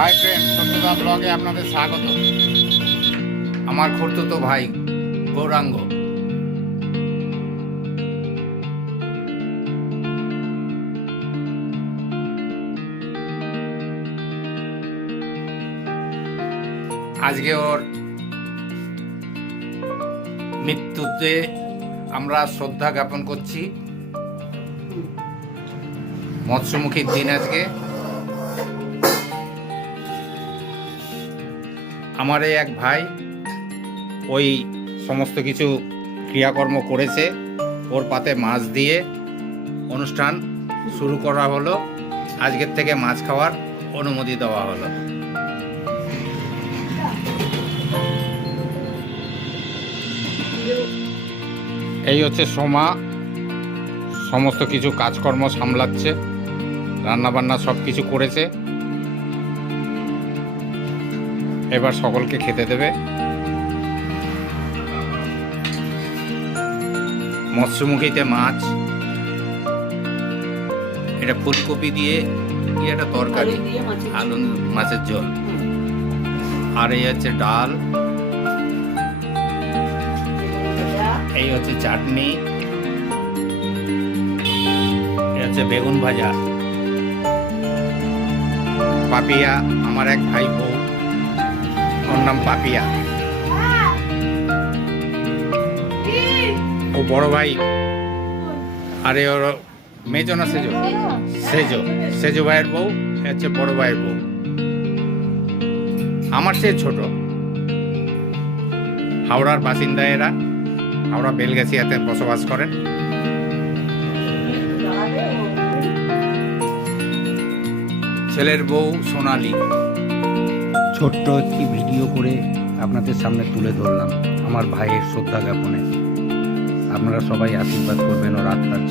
Hi friend, সত্যতা ব্লগে আপনাদের স্বাগত। আমার খুড়তুতো ভাই গৌরাঙ্গ। আজকে ওর মৃত্যুতে আমরা শ্রদ্ধা জ্ঞাপন করছি। মৎস্যমুখীর দিন আজকে। আমার এই এক ভাই ওই সমস্ত কিছু ক্রিয়াকর্ম করেছে, ওর পাতে মাছ দিয়ে অনুষ্ঠান শুরু করা হলো। আজকের থেকে মাছ খাওয়ার অনুমতি দেওয়া হলো। এই হচ্ছে সোমা, সমস্ত কিছু কাজকর্ম সামলাচ্ছে, রান্নাবান্না সব কিছু করেছে। এবার সকলকে খেতে দেবে। মৎস্যমুখীতে মাছ, এটা ফুলকপি দিয়ে একটা তরকারি, আলু মাছের ঝোল, আর এই হচ্ছে ডাল, এই হচ্ছে চাটনি, এই হচ্ছে বেগুন ভাজা। পাপিয়া আমার এক ভাই বউ, ওর নাম পাপিয়া। ও বড় ভাই, আরে ওর মেজো না সেজো, সেজো সেজো ভাইয়ের বউ, হচ্ছে বড় ভাইয়ের বউ, আমার চেয়ে ছোট। হাওড়ার বাসিন্দা এরা, হাওড়া বেলগাছিয়াতে বসবাস করেন। ছেলের বউ সোনালি। ছোট্ট একটি ভিডিও করে আপনাদের সামনে তুলে ধরলাম আমার ভাইয়ের শ্রদ্ধা জ্ঞাপনে। আপনারা সবাই আশীর্বাদ করবেন ওর আত্মার